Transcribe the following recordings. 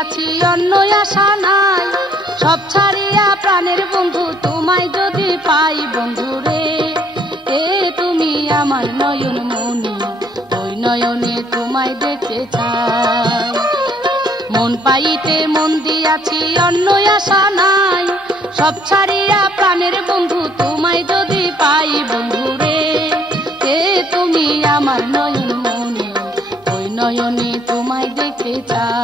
আছি অন্য আশা নাই, সব ছাড়িয়া প্রাণের বন্ধু তোমায় যদি পাই বন্ধু রে। এ তুমি আমার নয়ন মনি, ওই নয়নে তোমায় দেখতে চাই। মন পাইতে মন দিয়াছি অন্য আশা নাই, সব ছাড়িয়া প্রাণের বন্ধু তোমায় যদি পাই বন্ধু রে। এ তুমি আমার নয়ন মনি, ওই নয়নে তোমায় দেখতে চাই।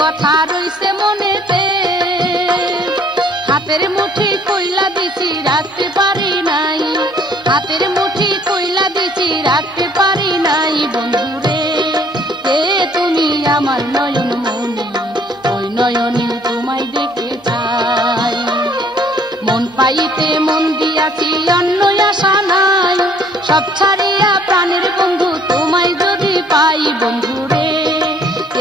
কথা রইছে মনেতে, হাতের মুঠি কইলা দিছি রাখতে পারি নাই, হাতের মুঠি কইলা দিছি রাখতে পারি নাই বন্ধু রে। এ তুমি আমার নয়ন মনি, ওই নয়নে তোমায় দেখতে চাই। মন পাইতে মন দিয়াছি অন্য আশা নাই, সব ছাড়িয়া প্রাণের বন্ধু তোমায় যদি পাই বন্ধু রে।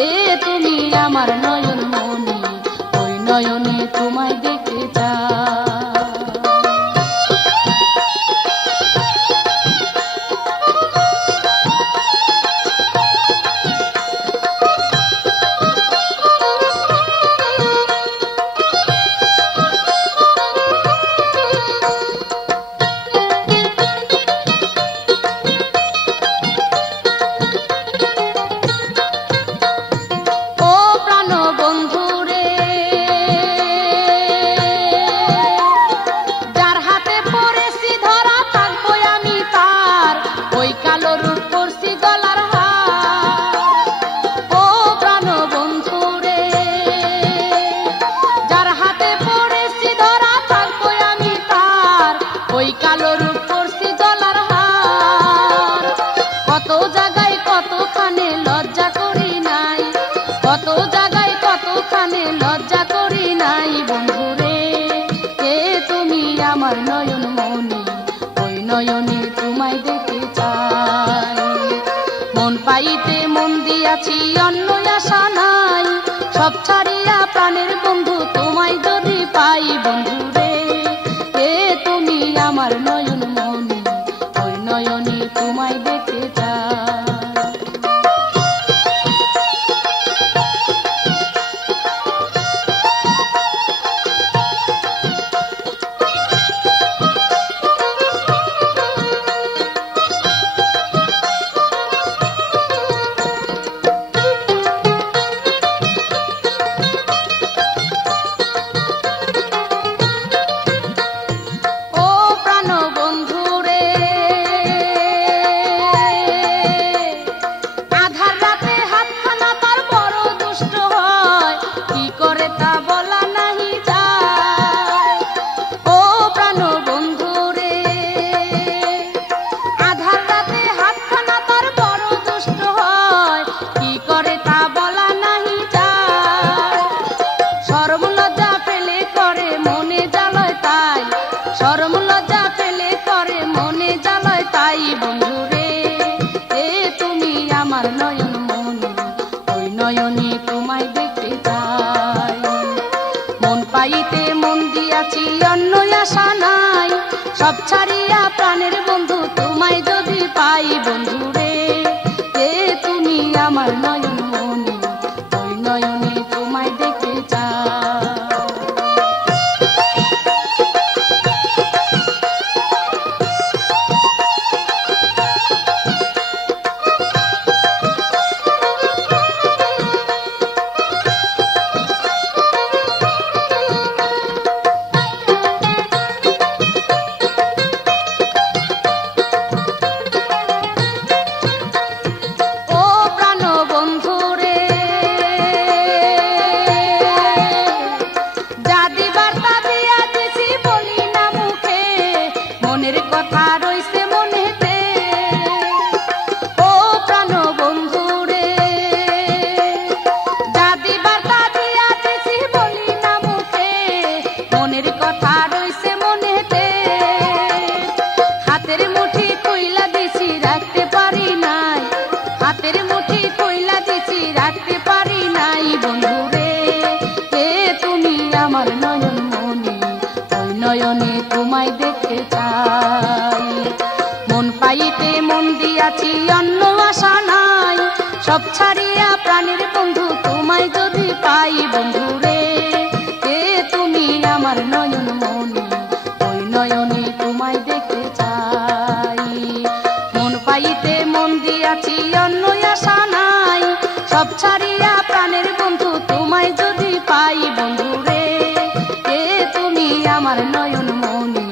এ তুমি আমার নয়ন মনি, ওই নয়নে তোমায় দেখতে চাই। কত জায়গায় কতখানে লজ্জা করি নাই বন্ধু রে। এ তুমি আমার নয়ন মনি, ওই নয়নে তোমায় দেখতে চাই। মন পাইতে মন দিয়াছি অন্য আশা নাই, সব ছাড়িয়া প্রাণের বন্ধু তোমায় যদি পাই বন্ধু রে। এ তুমি আমার নয়ন মনি, ওই নয়নে তোমায় দেখতে চাই। শরম লজ্জা পেলে করে মনে জ্বালায় তাই বন্ধু রে। এ তুমি আমার নয়ন মনি, ওই নয়নে তোমায় দেখতে চাই। মন পাইতে মন দিয়াছি অন্য আশা নাই, সব ছাড়িয়া প্রাণের বন্ধু তোমায় যদি পাই বন্ধু রে। এ তুমি আমার নয়ন মনি, ওই নয়নে তোমায় দেখতে চাই। পাইতে মন দিয়াছি অন্য আশা নাই, সব ছাড়িয়া প্রাণের বন্ধু তোমায় যদি পাই বন্ধু রে, এ তুমি আমার নয়ন মনি, ওই নয়নে তোমায় দেখতে চাই। মন পাইতে মন দিয়াছি অন্য আশা নাই, সব ছাড়িয়া প্রাণের বন্ধু তোমায় যদি পাই বন্ধু রে, এ তুমি আমার নয়ন মনি,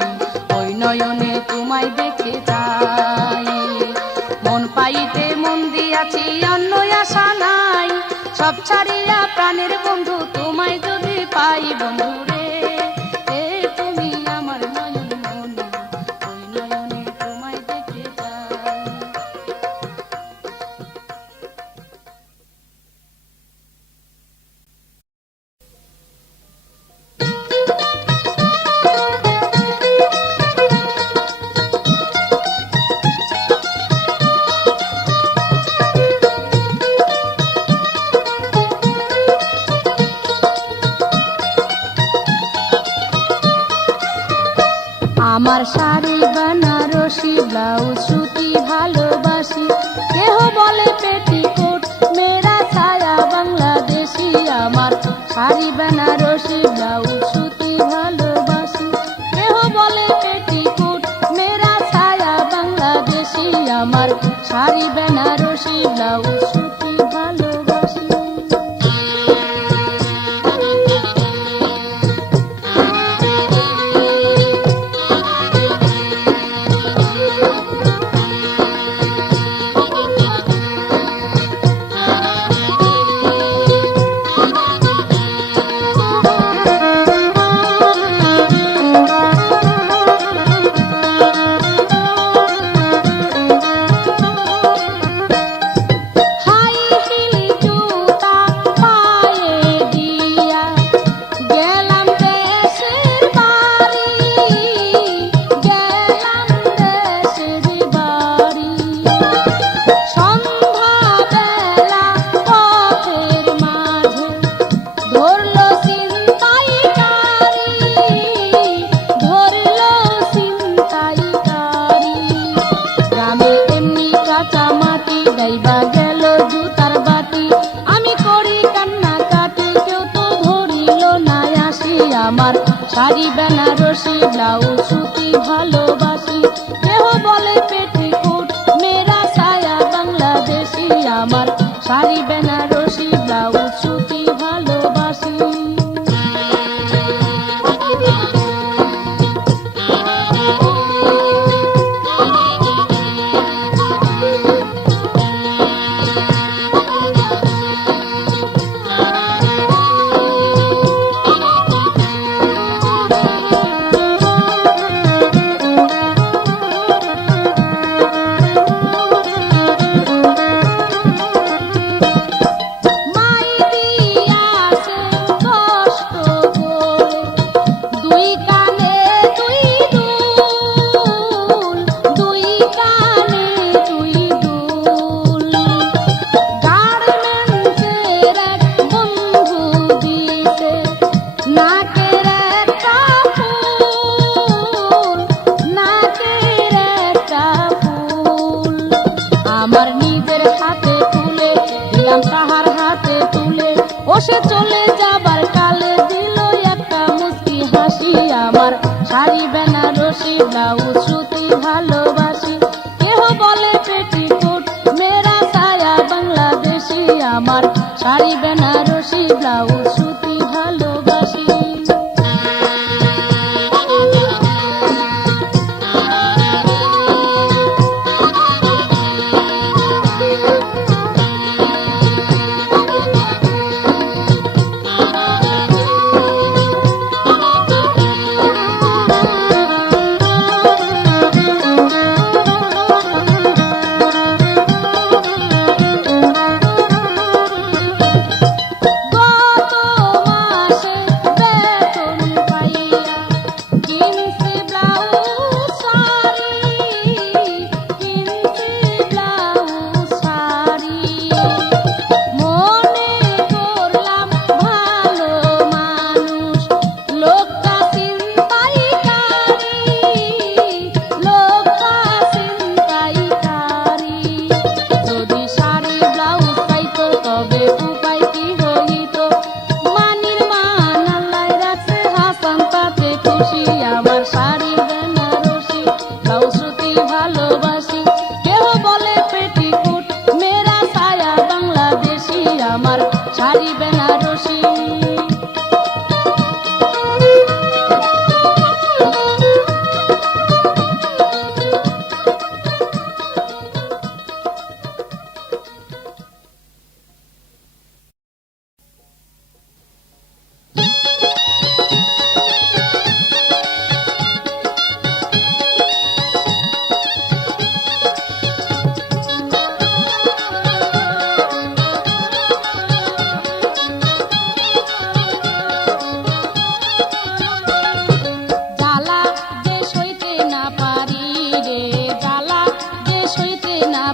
ওই নয়নে তোমায় দেখতে চাই। মন পাইতে মন দিয়াছি অন্য আশা নাই, সব ছাড়িয়া প্রাণের বন্ধু তোমায় যদি পাই বন্ধু রে, এ তুমি আমার নয়ন মনি, ওই নয়নে তোমায় দেখতে চাই। আমার শাড়ি বেনারসি ব্লাউজ সুতি ভালোবাসি, কেহ বলে পেটিকোট মেরা ছায়া বাংলাদেশি। আমার শাড়ি বেনারসি ব্লাউজ সুতি ভালোবাসি, কেহ বলে পেটিকোট মেরা ছায়া বাংলাদেশি। আমার শাড়ি বেনারসি ব্লাউজ সুতি ভালোবাসি। আমার শাড়ি বেনারসি ব্লাউজ সুতি ভালোবাসি, কেহ বলে পেটিকোট মেরা ছায়া বাংলাদেশি। আমার শাড়ি বেনারসি ব্লাউজ সুতি ভালোবাসি। সে চলে যাবার কালে দিল একটা মুচকি হাসি। আমার শাড়ি বেনারসি ব্লাউজ সুতি ভালোবাসি, কেহ বলে পেটিকোট মেরা ছায়া বাংলাদেশি। আমার শাড়ি বেনারসি ব্লাউজ সুতি ভালোবাসি।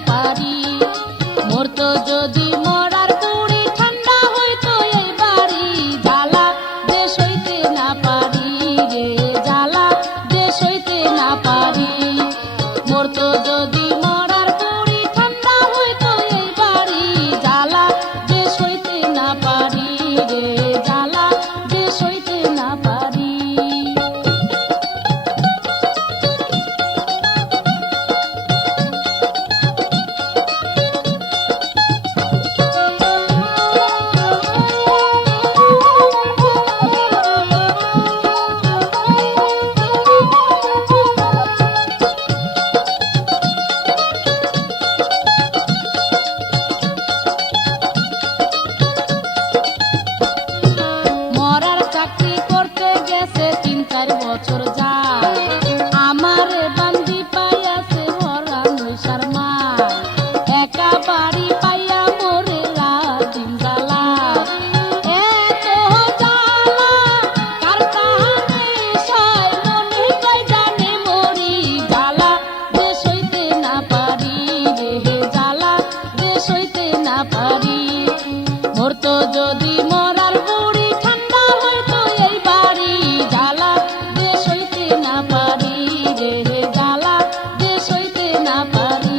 পারি। মরতো যদি মরার পুরি ঠান্ডা হইতো এই বাড়ি, জ্বালা যে সইতে না পারি রে, জ্বালা যে সইতে না পারি। মরতো যদি মরার পুরি ঠান্ডা হইতো এই বাড়ি, জ্বালা যে সইতে না পারি রে, জ্বালা যে সইতে না পারি। মরার চাকরি করতে গেছে ৩-৪ বছর যায়, আমারে বান্দি পাইয়াছে ভরা নৈশার মা। একা বাড়ি পাইয়া মোরে রাত দিন জ্বালা, এত জ্বালা কার কাহানে সয়, মনে কয় জানে মরি, জ্বালা যে সইতে না পারি রে, জ্বালা যে সইতে না পারি। মরতো যদি মরার বুড়ি ঠান্ডা হইতো এই বাড়ি, জ্বালা যে সইতে না পারি রে, জ্বালা যে সইতে না পারি।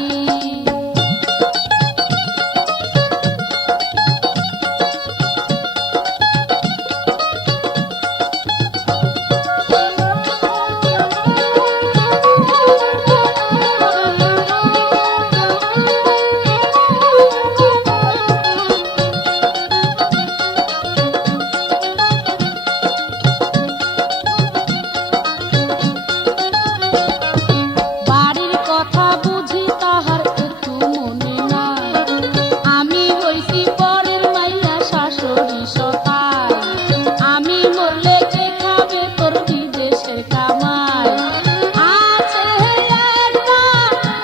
বাড়ির কথা বুঝি তাহার একটু মনে নাই, আমি হইছি পরের মাইয়া শাশুড়ি সতাই। আমি মরলে কে খাবে তোর বিদেশের কামাই, আছে একটা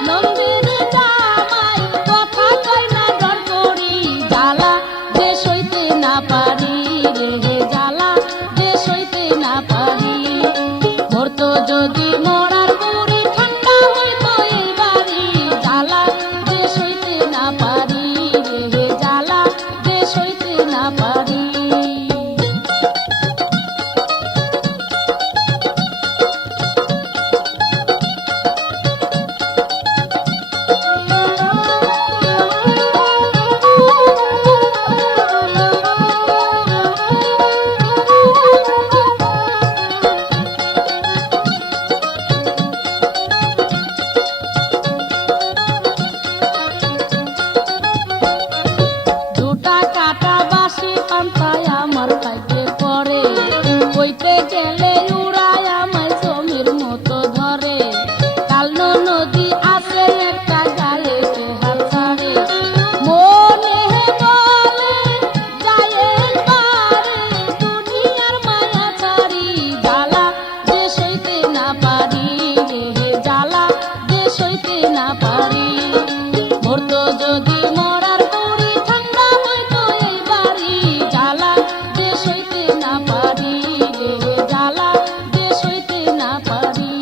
নন্দির জামাই, কথা কই না ডর করি, জ্বালা যে সইতে না পারি রে, জ্বালা যে সইতে না পারি। মরতো যদি মরার বুড়ি ঠান্ডা হইতো এই বাড়ি, জ্বালা যে সইতে না পারি রে, জ্বালা যে সইতে না পারি। দুটা কাটা বাঁশি পান্তায় আমার ভাগ্যে পড়ে, কইতে গেলে উড়ায় আমায় জমির মতো ধরে। কালনো নদী আছে একটা গালে কে হাত ছাড়ে, মনে বলে যায় একবারে দুনিয়ার মায়া ছাড়ি, জ্বালা যে সইতে না পারি রে, জ্বালা যে সইতে না পারি। মরতো যদি মরার বুড়ি ঠান্ডা হইতো এই বাড়ি, জ্বালা যে সইতে না পারি রে, জ্বালা যে সইতে না পারি।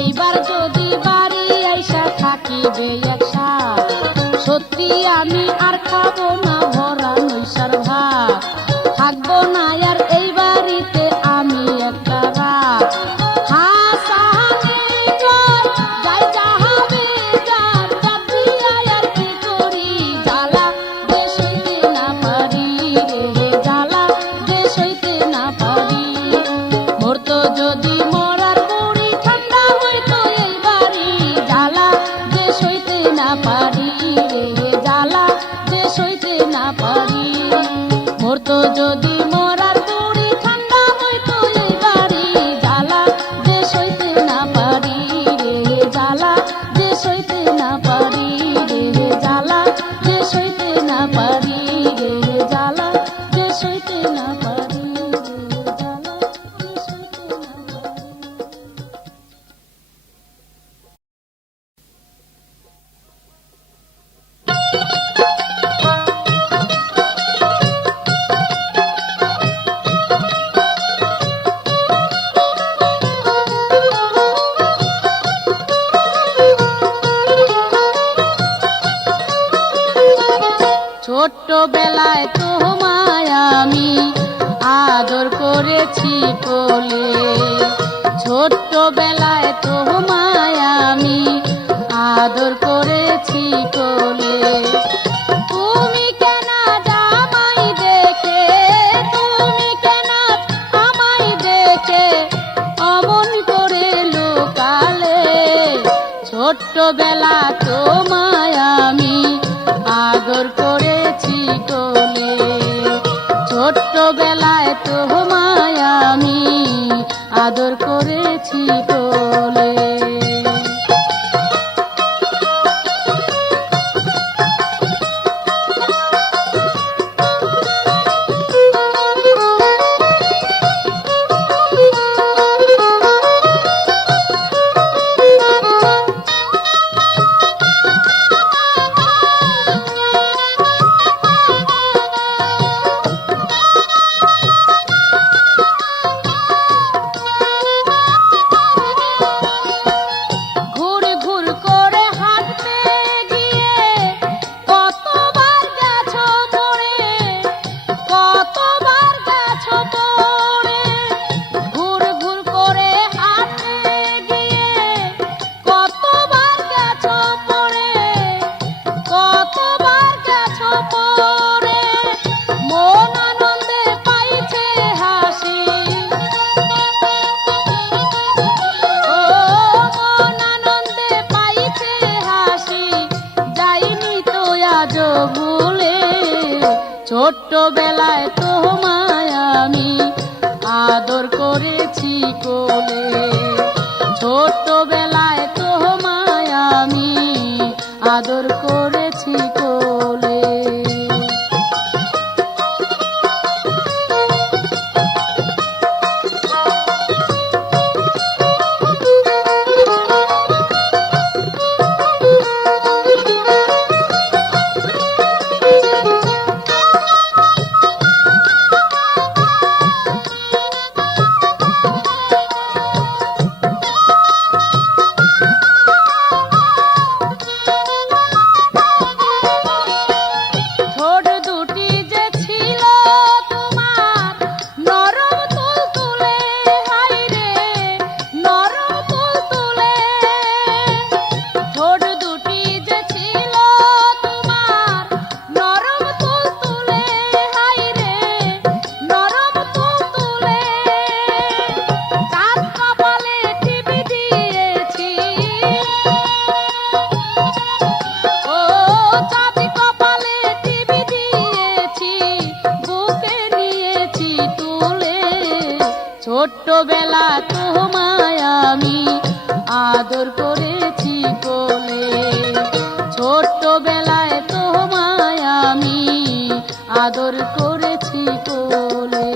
এইবার যদি বাড়ি আইসা থাকিবে একসাথ, সত্যি আমি আর খাবো না ভরা নৈশার ভাত। থাকবো না আর এই বাড়িতে আমি একটা রাত, হাসাহানি কর যাই যাহাবে যার, চাঁদিয়া আর কি করি, জ্বালা যে সইতে না পারি রে, জ্বালা যে সইতে না পারি। মরতো যদি মরার বুড়ি ঠান্ডা হইতো এই বাড়ি, জ্বালা যে সইতে না পারি রে, জ্বালা যে সইতে না পারি। মরতো যদি মরার বুড়ি ঠান্ডা হইতো এই বাড়ি, জ্বালা যে সইতে না পারি রে, জ্বালা যে সইতে না পারি রে, জ্বালা যে সইতে না পারি। ছোট্টবেলায় তোমায় আমি আদর করেছি কোলে, ছোট্টবেলায় তোমায় আমি আদর করেছি কোলে। তুমি কেন জামাই দেখে, তুমি কেন আমায় দেখে অমন করে লুকালে, ছোট্টবেলা তোমায় আমি আদর করেছি কোলে, ছোট্টবেলায় তোমায় আমি আদর করেছি কোলে। ছোট্টবেলায় তোমায় আমি আদর করেছি কোলে, ছোট্টবেলায় তোমায় আমি আদর করেছি কোলে। ছোট্টবেলা তোমায় আমি আদর করেছি কোলে, ছোট্টবেলায় তোমায় আমি আদর করেছি কোলে।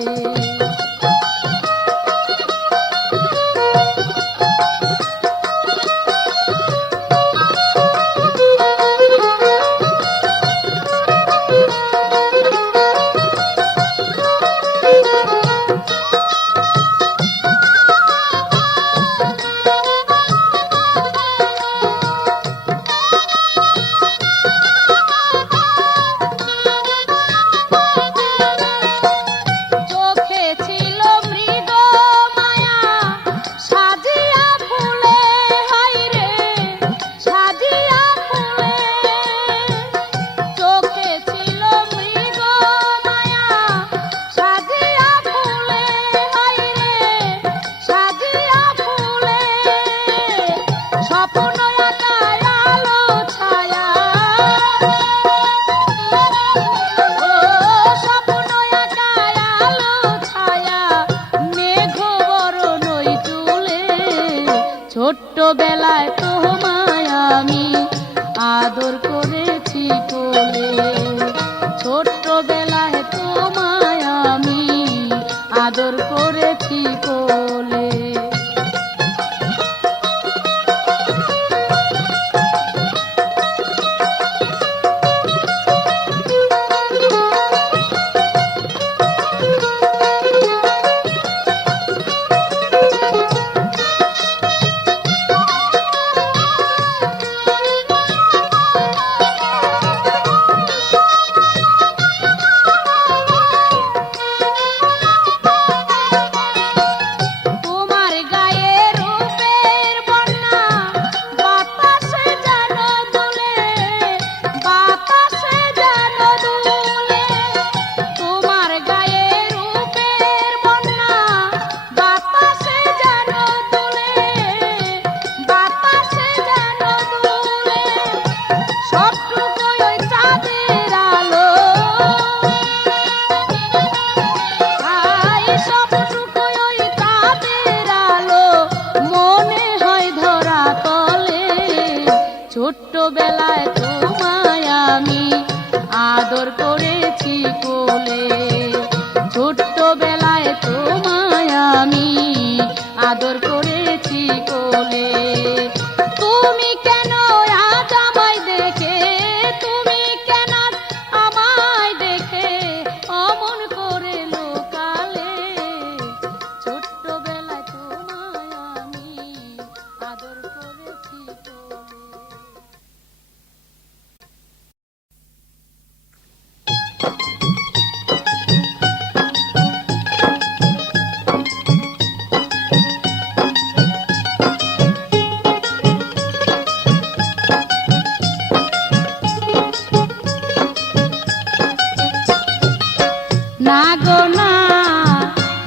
না গো না,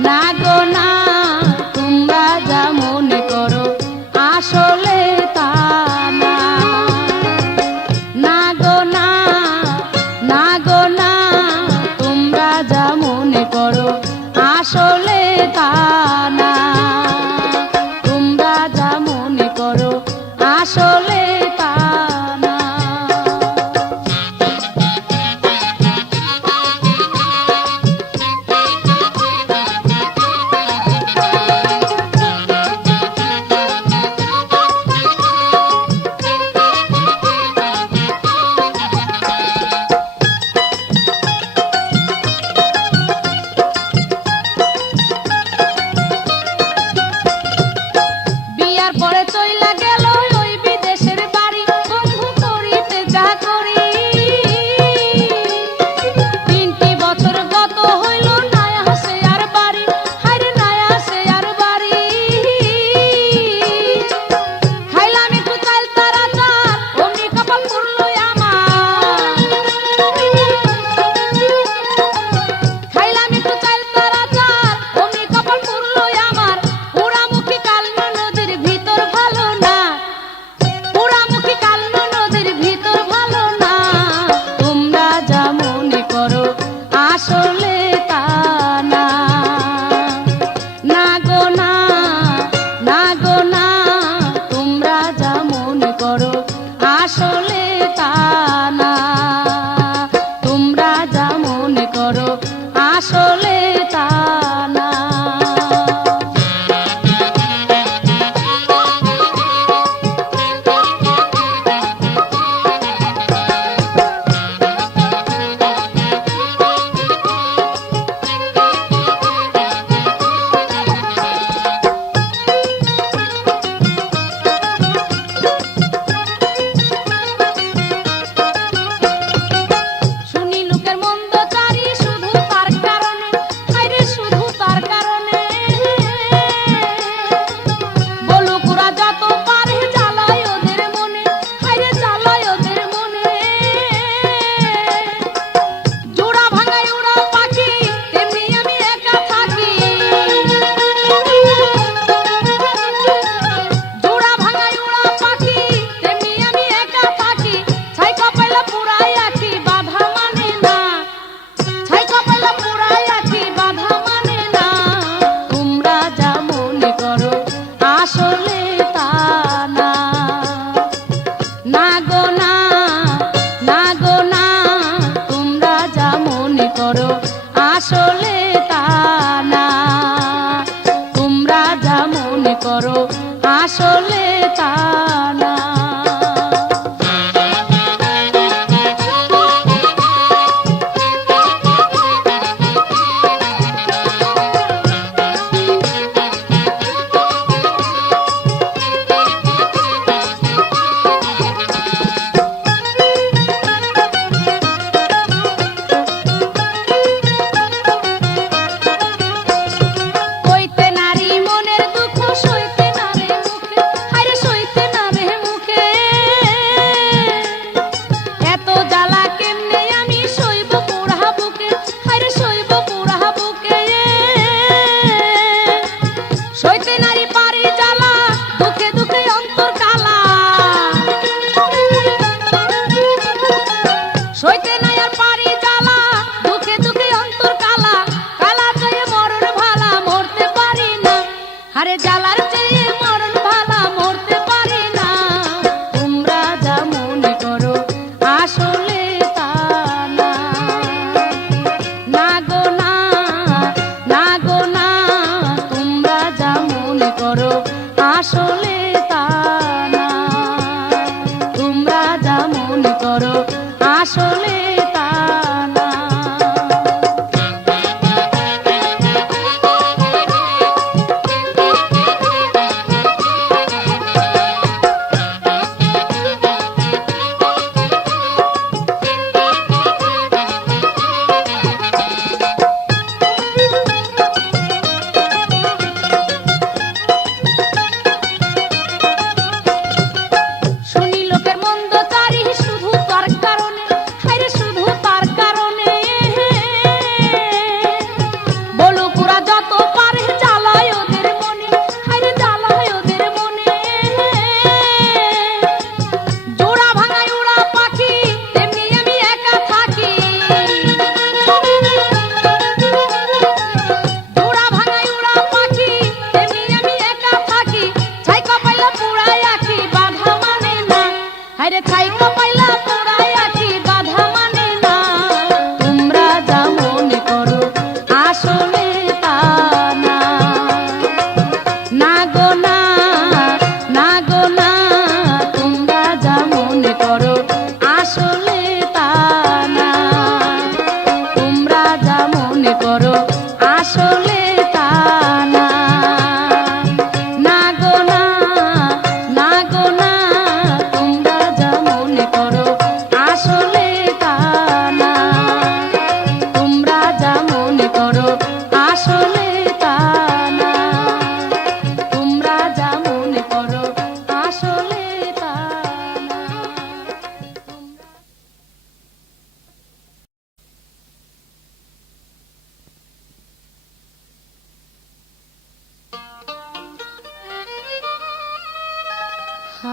না গো না, তোমরা যা মনে করো আসলে তা না। না গো না, না গো না, তোমরা যা মনে করো আসলে তা না। তোমরা যা মনে করো আসলে তা না।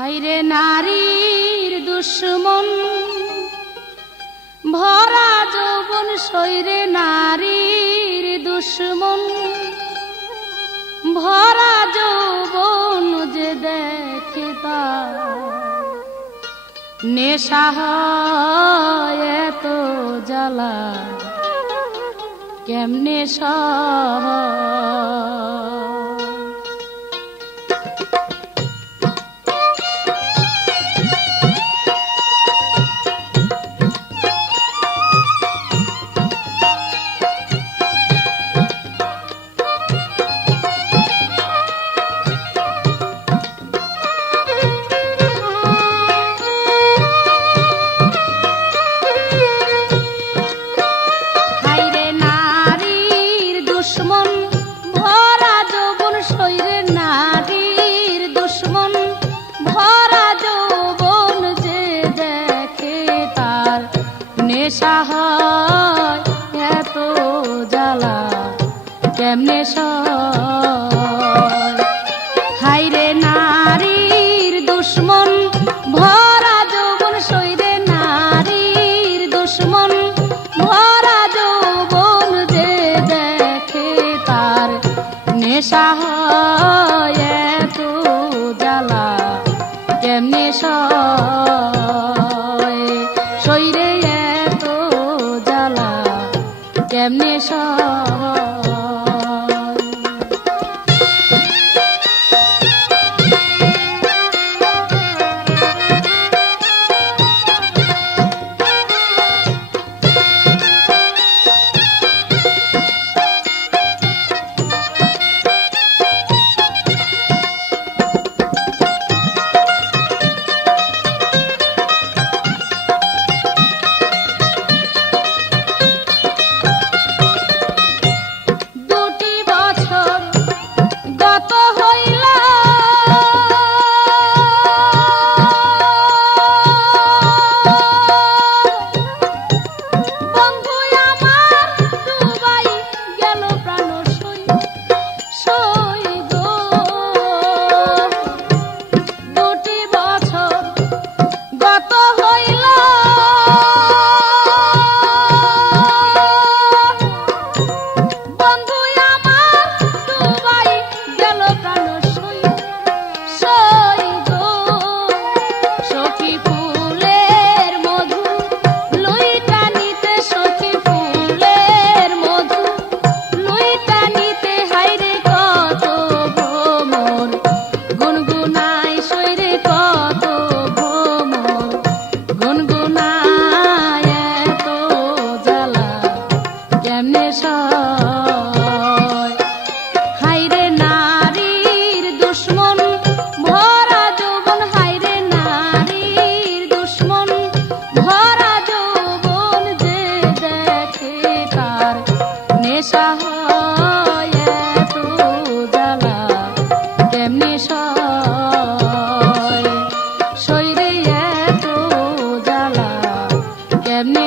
হাইরে নারীর দুশ্মন ভরা যৌবন সইরে নারীর দুশ্মন ভরা যৌবন যে দেখে তার নেশা হয় এত জ্বালা কেমনে নেশা হয় এত জ্বালা কেমনে হাইরে নারীর দুশ্মন ভরা যৌবন সইরে নারীর দুশ্মন ভরা যৌবন যে দেখে তার নেশা হয় এত জ্বালা কেমনে সইরে কেমনে হাইরে নারীর দুশ্মন ভরা যৌবন হাইরে নারীর দুশ্মন ভরা যৌবন যে দেখে তার নেশা হয় এত জ্বালা কেমনে সইরে এত জ্বালা কেমনে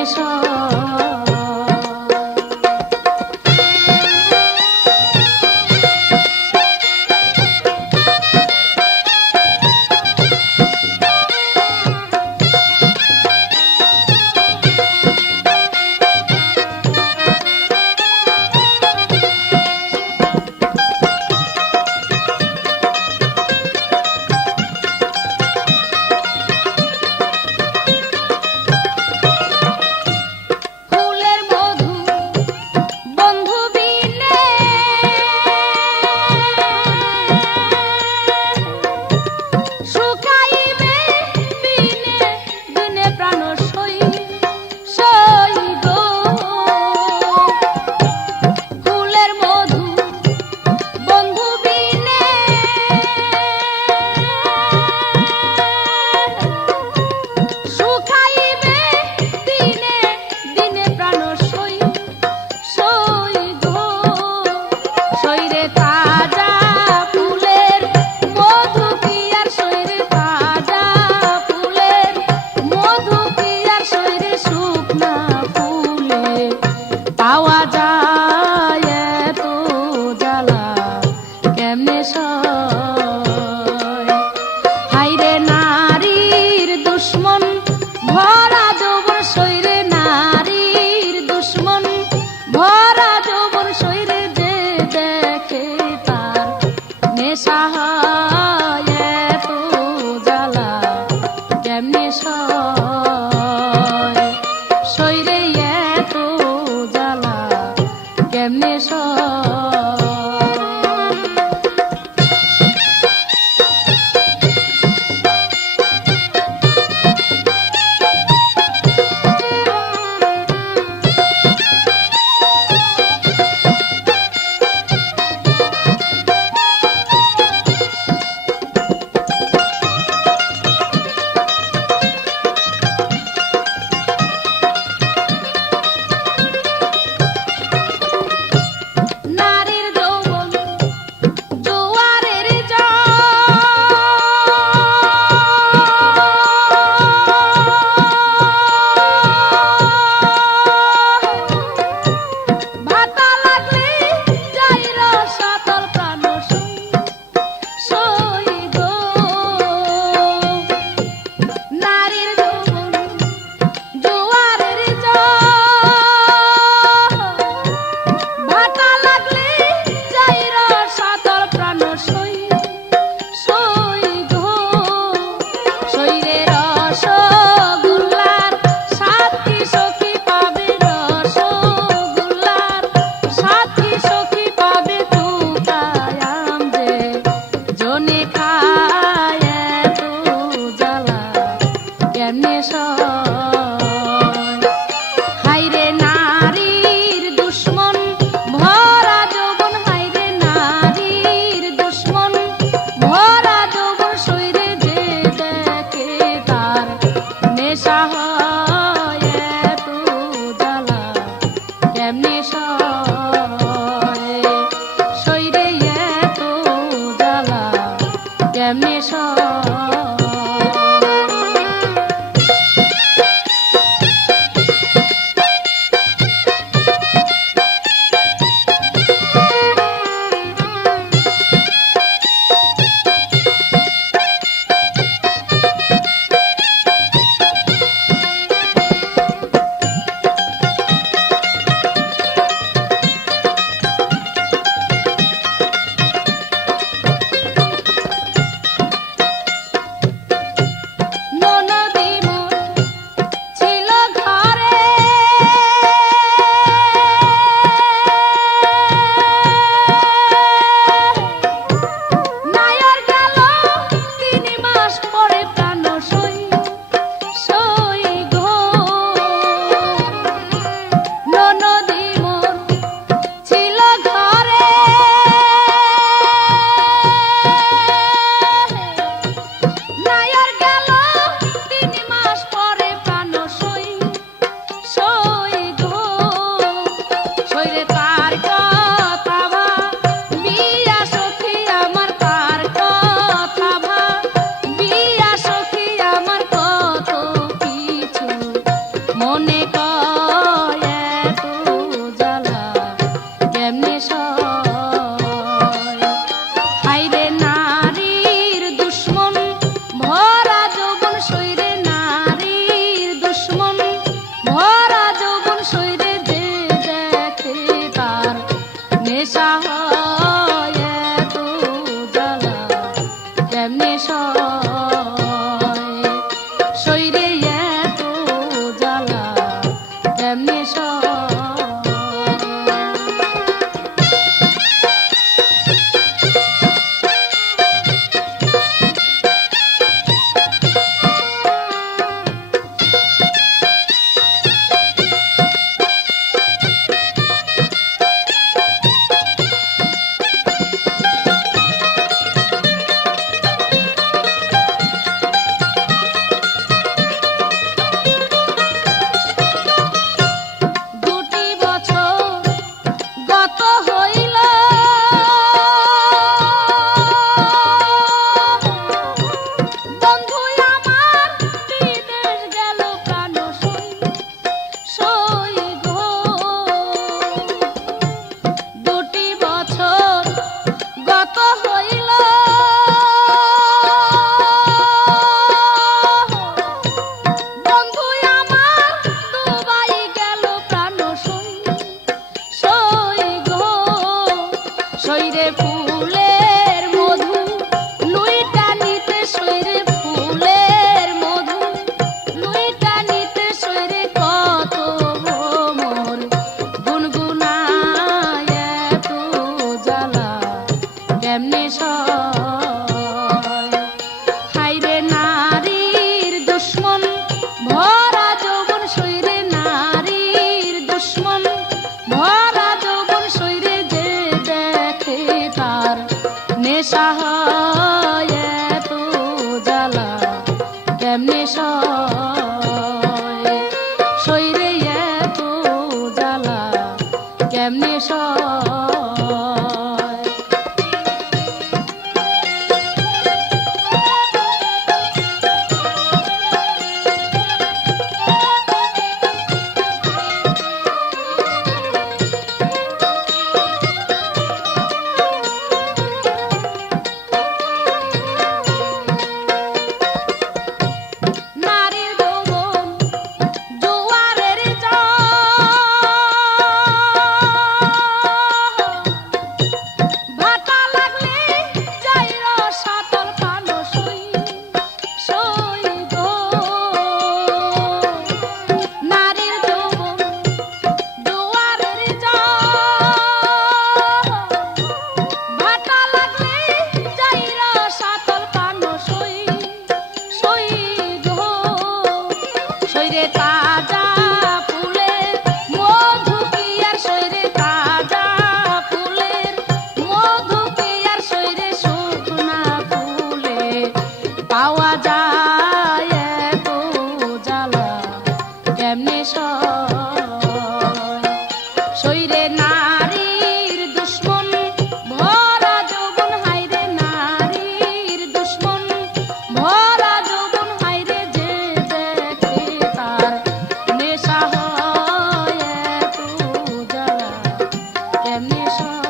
নেশা হয় এত জ্বালা কেমনে সয় শরীরে এত জ্বালা কেমনে সয় পাওয়া যায় এত জ্বালা কেমনে সয় শরীরে নারীর দুশ্মন ভরা যৌবন হায়রে নারীর দুশ্মন ভরা যৌবন হায়রে যে দেখে তার নেশা হয় এত জ্বালা কেমনে সয়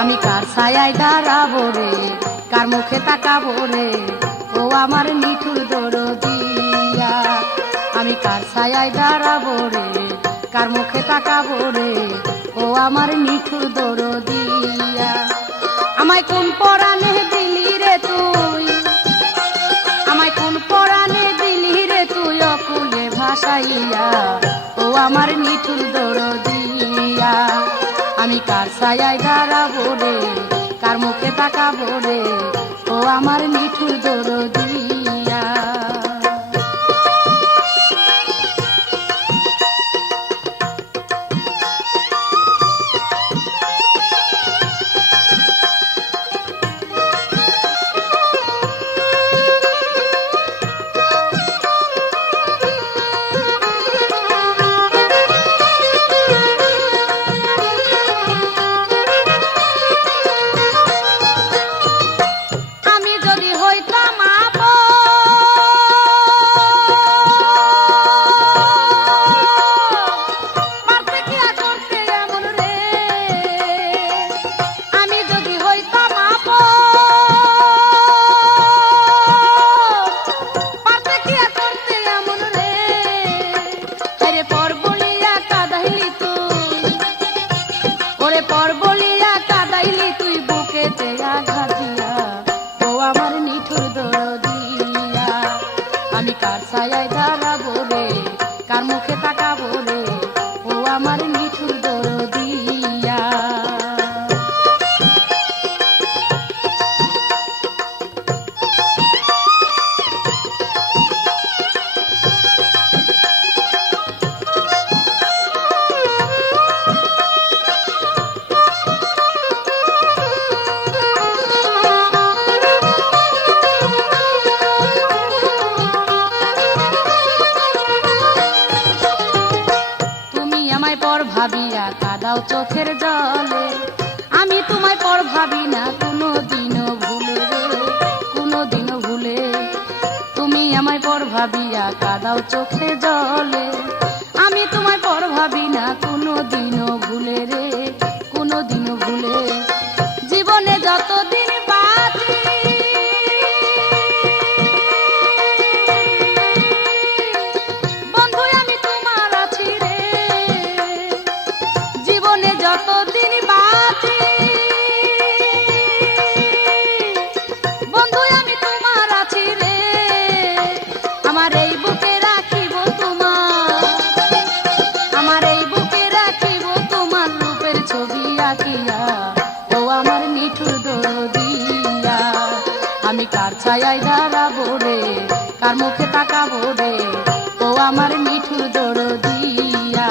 আমি কার ছায়ায় দাঁড়াবো রে কার মুখে তাকাবো রে ও আমার নিঠুর দরদিয়া আমি কার ছায়ায় দাঁড়াবো রে কার মুখে তাকাবো রে ও আমার নিঠুর দরদিয়া আমায় কোন পরাণে দিলি রে তুই আমায় কোন পরাণে দিলি রে তুই অকুলে ভাসাইয়া ও আমার নিঠুর দরদিয়া আমি কার ছায়ায় দাঁড়াবো রে কার মুখে তাকাবো রে ও আমার নিঠুর দরদিয়া আমি কার ছায়ায় দাঁড়াবো রে কার মুখে তাকাবো রে ও আমার নিঠুর দরদিয়া ভাবিয়া কাদাও চোখের জলে আমি তোমায় পর ভাবি না কোনোদিন ভাবিয়া কাদাও চোখে জলে। আমি তোমায় পর ভাবি না কোনো দিনও ভুলে রে, কোনো দিনও ভুলে। জীবনে যতদিন বাঁচি বন্ধু আমি তোমার আছি রে, জীবনে যতদিন বাঁচি বন্ধু আমি তোমার আছি রে। আমার এই বুকে রাখিব তোমার, আমার এই বুকে রাখিব তোমার রূপের ছবি আঁকিয়া। ও আমার নিঠুর দরদিয়া, আমি কার ছায়ায় দাঁড়াবো রে, কার মুখে তাকাবো রে, ও আমার নিঠুর দরদিয়া।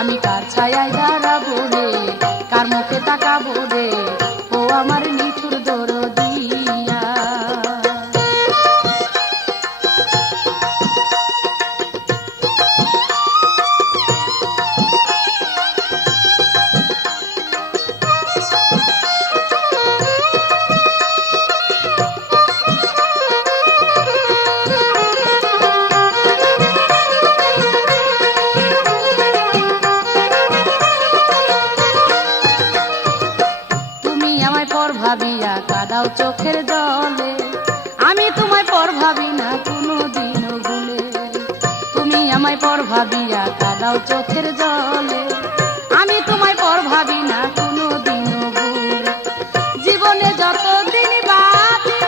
আমি কার ছায়ায় দাঁড়াবো রে, কার মুখে তাকাবো রে, ও আমার নিঠুর দরদিয়া। ভাবিয়া কাদাও চোখের জলে, আমি তোমায় পর ভাবি না কোনো দিনও ভুলে। তুমি আমায় পর ভাবিয়া কাদাও চোখের জলে, আমি তোমায় পর ভাবি না কোনো দিনও ভুলে। জীবনে যতদিন বাঁচি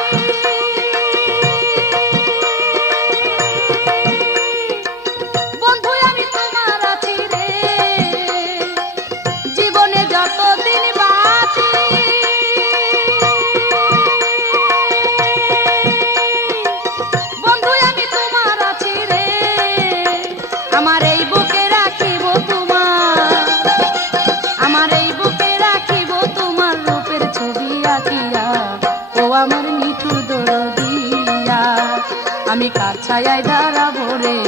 বন্ধু আমি তোমার আছি রে, জীবনে যতদিন বাঁচি আমার এই বুকে রাখিব তোমার, আমার এই বুকে রাখিব তোমার রূপের ছবি আঁকিয়া। ও আমার নিঠুর দরদিয়া, আমি কার ছায়ায় দাঁড়াবো রে,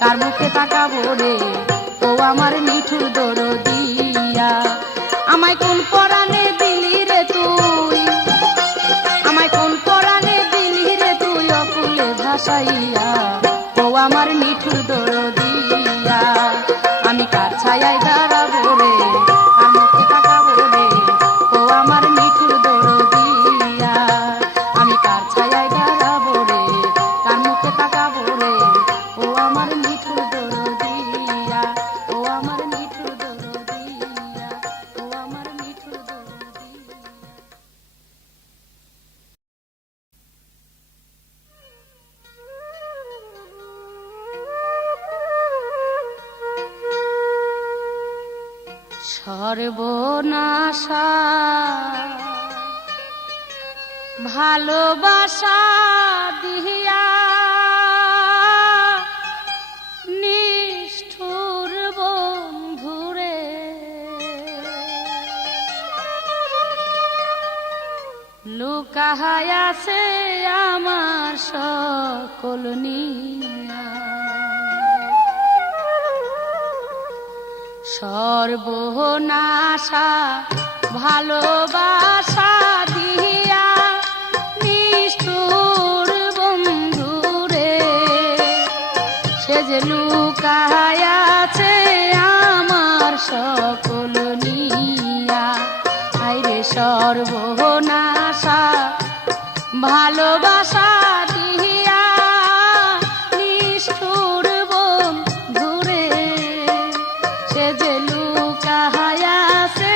কার মুখে তাকাবো রে, ও আমার নিঠুর দরদিয়া। আমায় কোন পরাণে দিলি রে তুই, আমায় কোন পরাণে দিলি রে তুই অকুলে ভাসাইয়া। ও আমার নিঠুর দরদিয়া, আমি কার ছায়ায় দাঁড়াবো রে, কার মুখে তাকাবো রে, ও আমার নিঠুর দরদিয়া। আমি কার ছায়ায় দাঁড়াবো রে, কার মুখে তাকাবো রে, ও আমার নিঠুর দরদিয়া, ও আমার নিঠুর দরদিয়া, ও আমার নিঠুর দরদিয়া। সর্বনাশা ভালোবাসা দিহিয়া নিষ্ঠুর বন্ধুরে, লুকাহায়াছে আমার সকল নিয়া। সর্বনাশা ভালোবাসা দিয়া নিষ্ঠুর বন্ধুরে, সে যে লুকায়াছে আমার সকল নিয়া। আইরে সর্বনাশা ভালোবাসা দিয়া নিষ্ঠুর আছে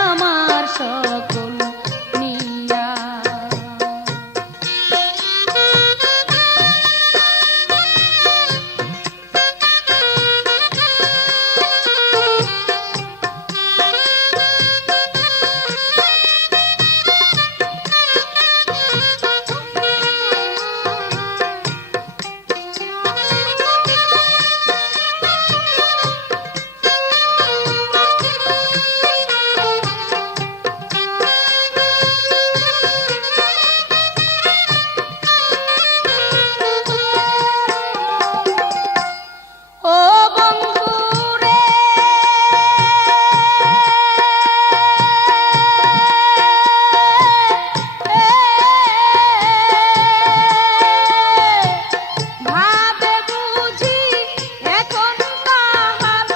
আমার সকল নিয়া। ও বন্ধু রে, ভাবে বুঝি এখন তাহার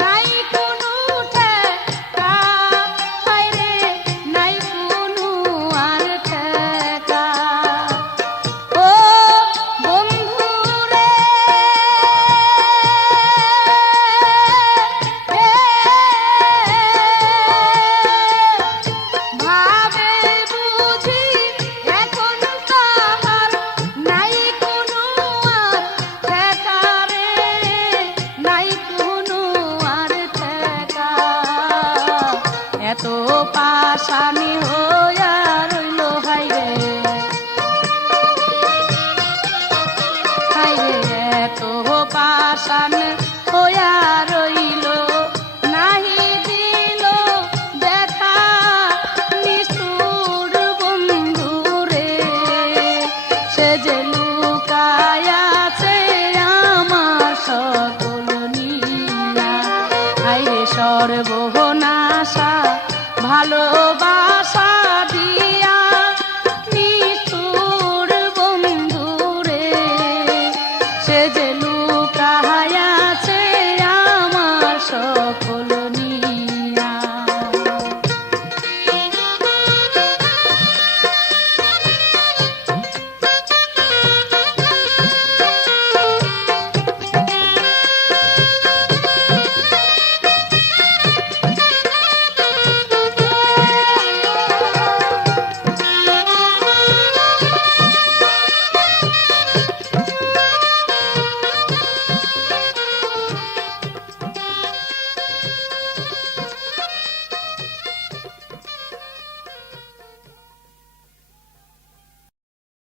নাই কোনো ঠেকা, হায়রে নাই কোনো আর ঠেকা। ও বন্ধু রে, ভাবে বুঝি এখন তাহার নাই কোনো আর ঠেকা রে, নাই কোনো আর ঠেকা। এত পাশানি হইয়া রইল হায়রে, হায়রে এত পাশান হইয়া রইল, নাহি দিল দেখা নিষ্ঠুর বন্ধু রে। সে যে লুকায়াছে আমার সকল নিয়া, হায়রে সর্বনাশা ভালোবাসা দিয়া